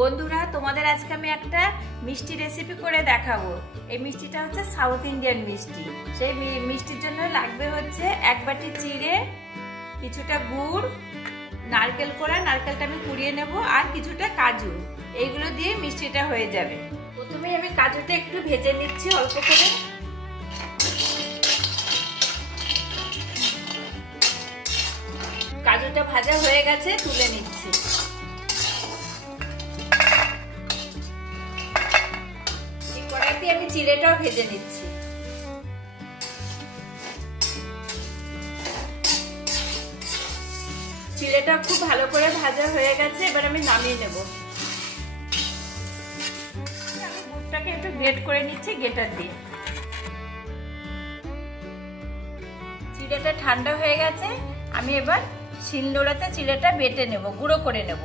বন্ধুরা, তোমাদের আজকে আমি একটা মিষ্টি রেসিপি করে দেখাবো। এই মিষ্টিটা হচ্ছে সাউথ ইন্ডিয়ান মিষ্টি। সেই মিষ্টির জন্য লাগবে হচ্ছে 1 বাটি চিড়ে, কিছুটা গুড়, নারকেল কোড়া, নারকেলটা আমি কুড়িয়ে নেব, আর কিছুটা কাজু। এইগুলো দিয়ে মিষ্টিটা হয়ে যাবে। প্রথমে আমি কাজুটা একটু ভেজে নিচ্ছি অল্প করে। কাজুটা ভাজা হয়ে গেছে, তুলে নিচ্ছি। এই কড়াইতে আমি চিড়েটাও ভেজে নিচ্ছি। চিড়েটা খুব ভালো করে ভাজা হয়ে গেছে, এবার আমি নামিয়ে নেব। আমি গুড়টাকে একটু গ্রেট করে নিচ্ছি গ্রেটার দিয়ে। চিড়েটা ঠান্ডা হয়ে গেছে, আমি এবার শিলনোড়াতে চিড়েটা বেটে নেব, গুঁড়ো করে নেব।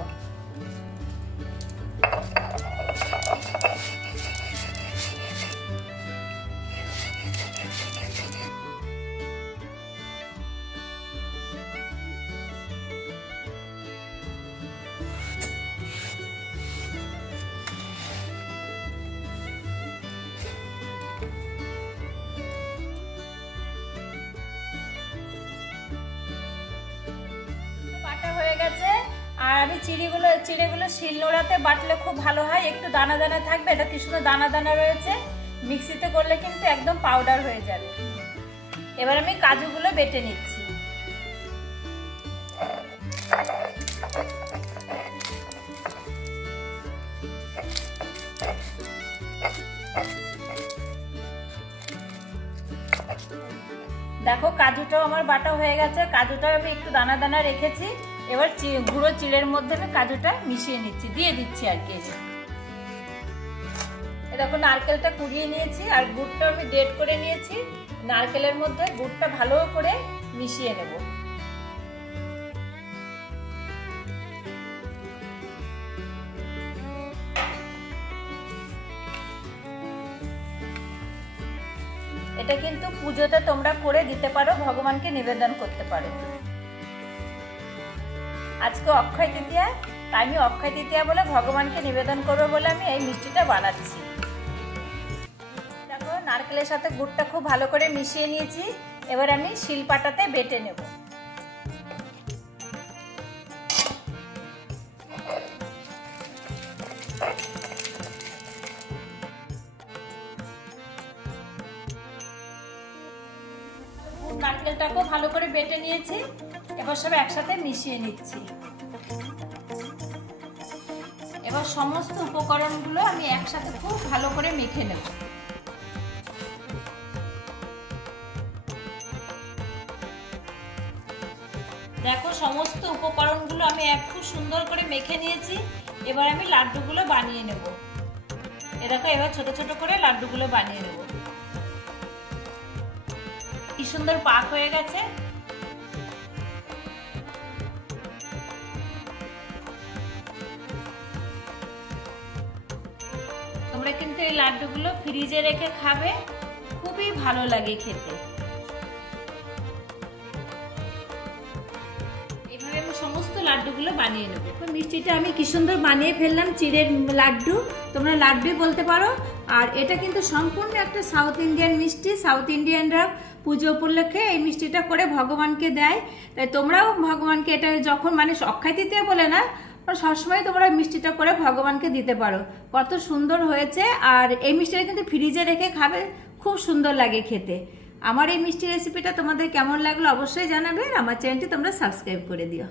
হয়ে গেছে, আর আমি চিড়েগুলো শিলনোড়াতে বাটলে খুব ভালো হয়, একটু দানা দানা থাকবে। এটা কি সুন্দর দানা দানা রয়েছে, মিক্সিতে করলে কিন্তু একদম পাউডার হয়ে যাবে। এবার আমি কাজুগুলো বেটে নিচ্ছি। দেখো কাজুটাও আমার বাটা হয়ে গেছে, কাজুটাও আমি একটু দানা দানা রেখেছি। এবার গুঁড়ো চিড়ের মধ্যে আমি কাজুটা মিশিয়ে নিচ্ছি, দিয়ে দিচ্ছি আর কি। দেখো নারকেলটা কুড়িয়ে নিয়েছি, আর গুড়টা আমি গ্রেট করে নিয়েছি। নারকেলের মধ্যে গুড়টা ভালো করে মিশিয়ে নেব। এটা কিন্তু পুজোতে তোমরা করে দিতে পারো, ভগবানকে নিবেদন করতে পারো। আজকে অক্ষয় তৃতীয়া, তাই আমি অক্ষয় তৃতীয়া বলে ভগবানকে নিবেদন করবো বলে আমি এই মিষ্টিটা বানাচ্ছি। দেখো নারকেলের সাথে গুড়টা খুব ভালো করে মিশিয়ে নিয়েছি। এবার আমি শিলপাটাতে বেটে নেব। নারকেলটাকেও ভালো করে বেটে নিয়েছি, এবার সব একসাথে মিশিয়ে নিচ্ছি। এবার সমস্ত উপকরণগুলো আমি একসাথে খুব ভালো করে মেখে নেব। দেখো সমস্ত উপকরণগুলো আমি খুব সুন্দর করে মেখে নিয়েছি। এবার আমি লাড্ডুগুলো বানিয়ে নেব। দেখো এবার ছোট ছোট করে লাড্ডুগুলো বানিয়ে নেব। কি সুন্দর পাক হয়ে গেছে। তোমরা কিন্তু এই লাড্ডুগুলো ফ্রিজে রেখে খাবে, খুবই ভালো লাগে খেতে। এইভাবে আমি সমস্ত লাড্ডুগুলো বানিয়ে নেব। মিষ্টিটা আমি কি সুন্দর বানিয়ে ফেললাম, চিড়ের লাড্ডু, তোমরা লাড্ডুই বলতে পারো। আর এটা কিন্তু সম্পূর্ণ একটা সাউথ ইন্ডিয়ান মিষ্টি। সাউথ ইন্ডিয়ানরা পুজো উপলক্ষে এই মিষ্টিটা করে ভগবানকে দেয়। তাই তোমরাও ভগবানকে এটা যখন অক্ষয় তৃতীয়া বলে না, সবসময় তোমরা মিষ্টিটা করে ভগবানকে দিতে পারো। কত সুন্দর হয়েছে। আর এই মিষ্টিটা কিন্তু ফ্রিজে রেখে খাবে, খুব সুন্দর লাগে খেতে। আমার এই মিষ্টি রেসিপিটা তোমাদের কেমন লাগলো অবশ্যই জানাবে। আর আমার চ্যানেলটি তোমরা সাবস্ক্রাইব করে দিও।